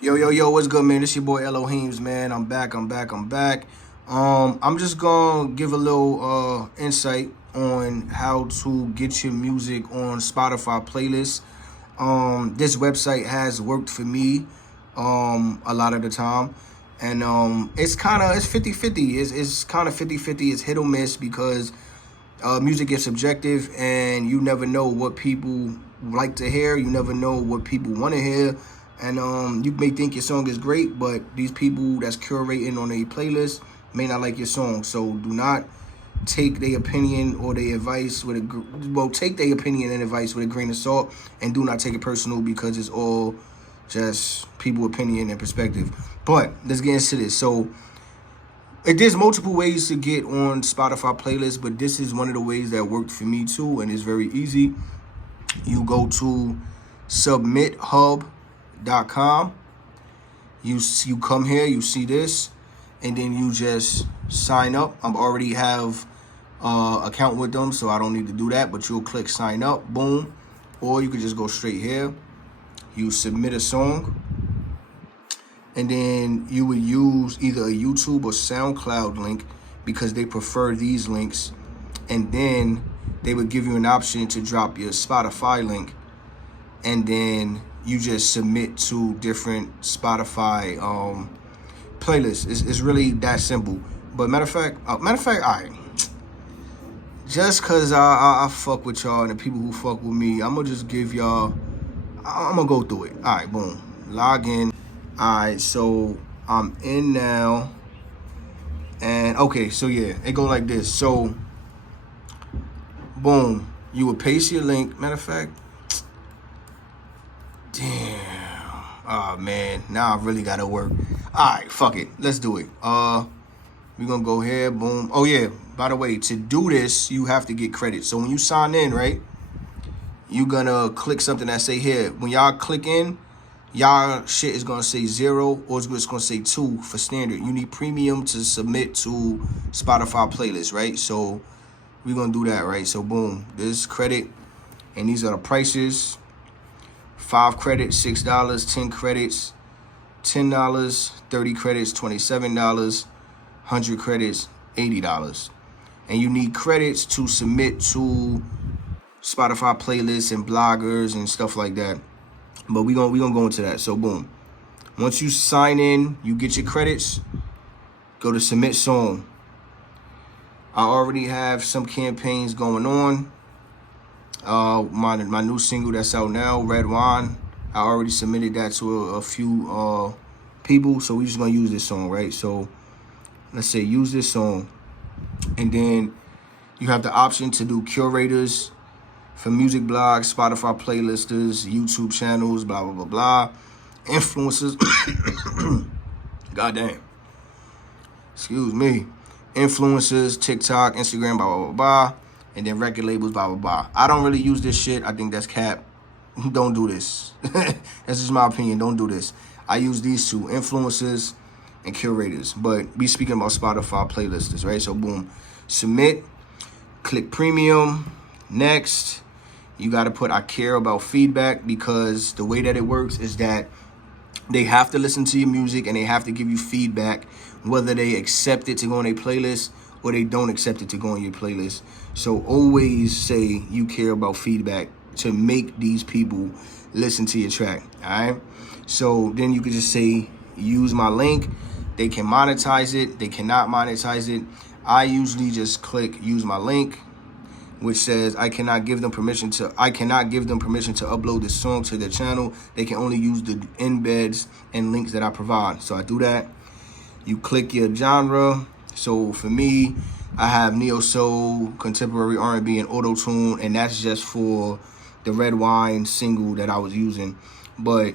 Yo, what's good, man? This your boy Elohim's, man. I'm back. I'm just gonna give a little insight on how to get your music on Spotify playlists. This website has worked for me a lot of the time. And it's 50-50. It's kind of 50-50. It's hit or miss because music is subjective and you never know what people like to hear. You never know what people want to hear. And you may think your song is great, but these people that's curating on a playlist may not like your song. So do not take their opinion or their advice with take their opinion and advice with a grain of salt, and do not take it personal because it's all just people opinion and perspective. But let's get into this. So there's multiple ways to get on Spotify playlists, but this is one of the ways that worked for me too, and it's very easy. You go to submithub.com. You come here, you see this, and then you just sign up. I already have account with them, so I don't need to do that, but you'll click sign up, boom. Or you could just go straight here. You submit a song, and then you would use either a YouTube or SoundCloud link because they prefer these links. And then they would give you an option to drop your Spotify link, and then you just submit to different Spotify playlists. It's really that simple. But matter of fact, all right. Just cause I fuck with y'all and the people who fuck with me, I'm gonna just give y'all. I'm gonna go through it. All right, boom. Log in. All right, so I'm in now, and okay, so yeah, it go like this. So, boom, you would paste your link. Matter of fact, damn. Oh man, now I really gotta work. All right, fuck it, let's do it. We're gonna go here, boom. Oh yeah, by the way, to do this, you have to get credit. So when you sign in, right, you're gonna click something that say here. When y'all click in, y'all shit is gonna say 0 or it's just gonna say 2 for standard. You need premium to submit to Spotify playlist, right? So we're gonna do that, right? So boom, this credit, and these are the prices. 5 credits, $6, 10 credits, $10, 30 credits, $27, 100 credits, $80. And you need credits to submit to Spotify playlists and bloggers and stuff like that. But we gonna go into that. So boom. Once you sign in, you get your credits, go to submit song. I already have some campaigns going on. My new single that's out now, Red Wine. I already submitted that to a few people. So we just gonna use this song, right? So let's say use this song. And then you have the option to do curators for music blogs, Spotify playlisters, YouTube channels, blah, blah, blah, blah. Influencers. Goddamn. Excuse me. Influencers, TikTok, Instagram, blah, blah, blah, blah. And then record labels, blah, blah, blah. I don't really use this shit. I think that's cap. Don't do this. That's just my opinion. Don't do this. I use these two, influencers and curators. But we speaking about Spotify playlisters, right? So boom. Submit. Click premium. Next. You got to put I care about feedback, because the way that it works is that they have to listen to your music and they have to give you feedback whether they accept it to go on a playlist or they don't accept it to go on your playlist. So always say you care about feedback to make these people listen to your track, all right? So then you could just say use my link. They can monetize it. They cannot monetize it. I usually just click use my link, which says I cannot give them permission to upload this song to their channel. They can only use the embeds and links that I provide. So I do that. You click your genre. So for me, I have neo soul, contemporary R&B, and auto tune, and that's just for the Red Wine single that I was using. But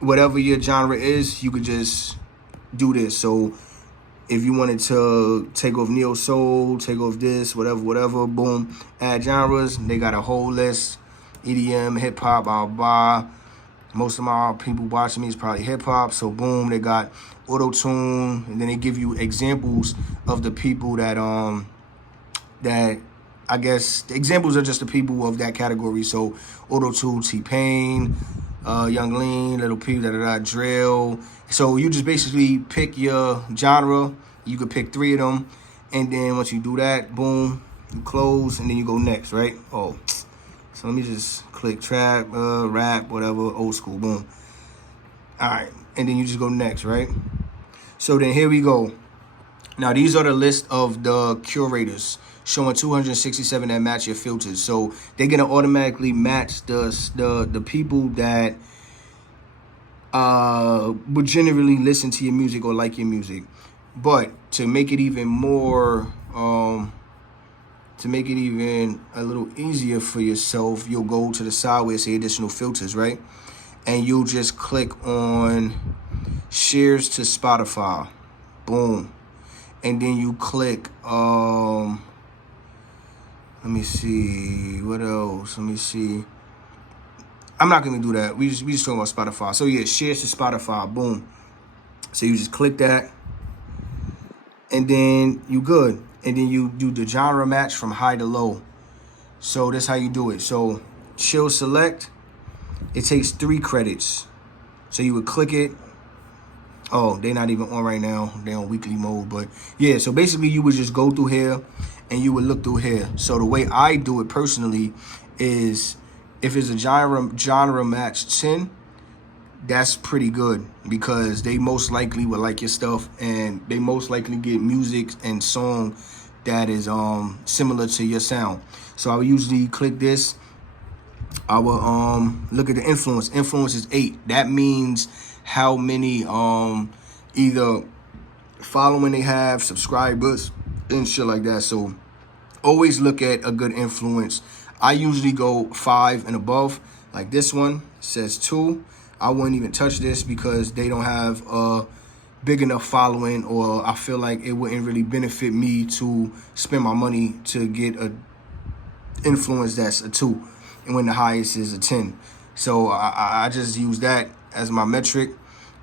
whatever your genre is, you could just do this. So if you wanted to take off neo soul, take off this, whatever, boom, add genres. They got a whole list: EDM, hip hop, blah, blah. Most of my people watching me is probably hip hop. So boom, they got auto tune, and then they give you examples of the people that I guess the examples are just the people of that category. So auto tune, T-Pain, Young Lean, Little Peep, drill. So you just basically pick your genre. You could pick 3 of them, and then once you do that, boom, you close, and then you go next, right? Oh, so let me just click trap, rap, whatever, old school, boom. All right, and then you just go next, right? So then here we go. Now these are the list of the curators showing 267 that match your filters. So they're gonna automatically match the people that would generally listen to your music or like your music. But to make it even more, to make it even a little easier for yourself, you'll go to the side where it say additional filters, right? And you'll just click on shares to Spotify, boom. And then you click, let me see, what else? Let me see. I'm not gonna do that. We just talking about Spotify. So yeah, shares to Spotify, boom. So you just click that, and then you good. And then you do the genre match from high to low. So that's how you do it. So chill select, it takes 3 credits. So you would click it. Oh, they're not even on right now. They're on weekly mode. But yeah, so basically you would just go through here and you would look through here. So the way I do it personally is if it's a genre match 10, that's pretty good because they most likely would like your stuff and they most likely get music and song that is similar to your sound. So I would usually click this. I will look at the influence. Influence is 8. That means how many either following they have, subscribers, and shit like that. So always look at a good influence. I usually go 5 and above. Like this one says 2. I wouldn't even touch this because they don't have a big enough following, or I feel like it wouldn't really benefit me to spend my money to get a influence that's a 2, and when the highest is a 10. So I just use that as my metric.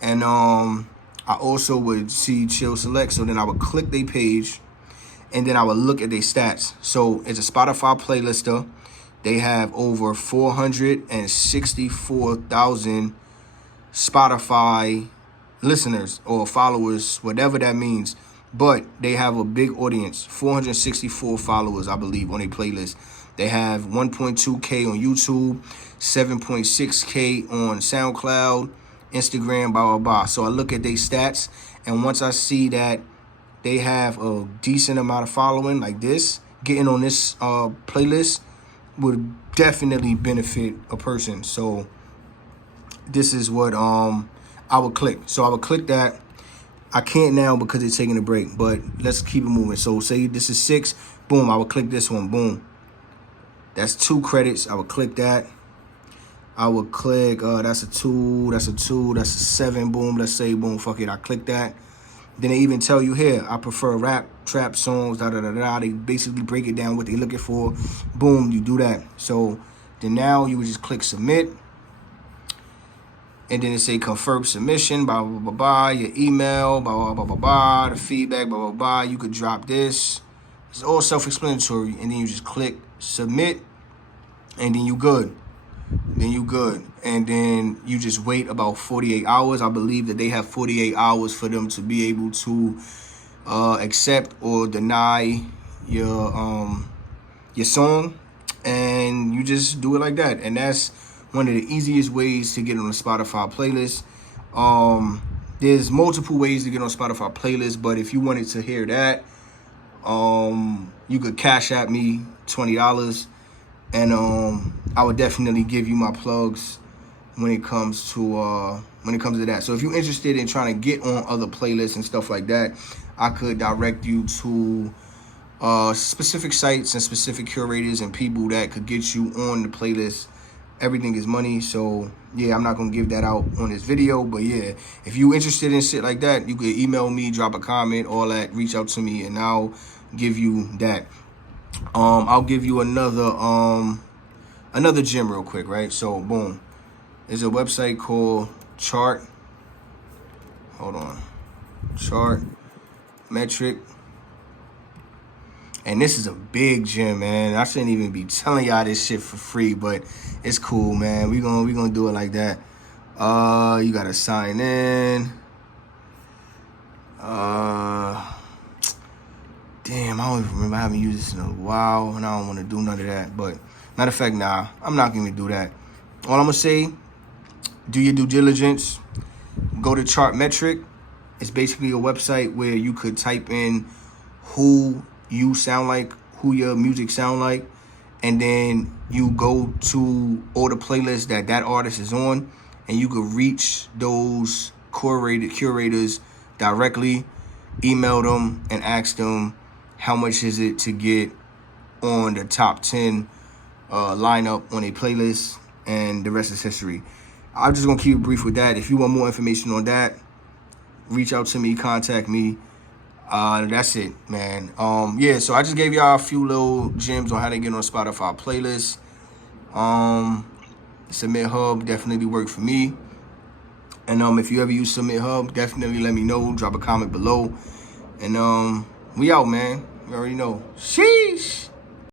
And I also would see chill select. So then I would click their page, and then I would look at their stats. So it's a Spotify playlister. They have over 464,000 Spotify listeners or followers, whatever that means. But they have a big audience, 464 followers, I believe, on their playlist. They have 1.2K on YouTube, 7.6K on SoundCloud, Instagram, blah, blah, blah. So I look at their stats, and once I see that they have a decent amount of following like this, getting on this playlist would definitely benefit a person. So this is what I would click. So I would click that. I can't now because it's taking a break, but let's keep it moving. So say this is 6, boom, I would click this one, boom. That's 2 credits. I would click that. I would click, that's a 2, that's a 2, that's a 7, boom, let's say, boom, fuck it, I click that. Then they even tell you here, I prefer rap, trap songs, da-da-da-da. They basically break it down what they're looking for. Boom, you do that. So then now you would just click submit. And then it say confirm submission, blah, blah, blah, blah, your email, blah, blah, blah, blah, blah, the feedback, blah, blah, blah. You could drop this. It's all self-explanatory. And then you just click submit, and then you good. Then you good. And then you just wait about 48 hours. I believe that they have 48 hours for them to be able to accept or deny your song. And you just do it like that. And that's one of the easiest ways to get on a Spotify playlist. There's multiple ways to get on Spotify playlist, but if you wanted to hear that, you could cash at me $20, and I would definitely give you my plugs when it comes to that. So if you're interested in trying to get on other playlists and stuff like that, I could direct you to specific sites and specific curators and people that could get you on the playlist. Everything is money, so yeah, I'm not gonna give that out on this video, but yeah, if you're interested in shit like that, you could email me, drop a comment, all that, reach out to me, and I'll give you that. I'll give you another gem real quick, right? So boom, there's a website called Chart. Hold on, Chart Metric. And this is a big gem, man. I shouldn't even be telling y'all this shit for free, but it's cool, man. We gonna do it like that. You gotta sign in. Damn, I don't even remember. I haven't used this in a while, and I don't want to do none of that. But matter of fact, nah, I'm not gonna do that. All I'm gonna say, do your due diligence. Go to Chartmetric. It's basically a website where you could type in who you sound like, who your music sound like, and then you go to all the playlists that artist is on, and you could reach those curators directly, email them and ask them how much is it to get on the top 10 lineup on a playlist, and the rest is history. I'm just gonna keep it brief with that. If you want more information on that, reach out to me, contact me. That's it, man. Yeah, so I just gave y'all a few little gems on how to get on Spotify playlists. Submit Hub definitely worked for me. And if you ever use Submit Hub, definitely let me know. Drop a comment below. And we out, man. You already know. Sheesh.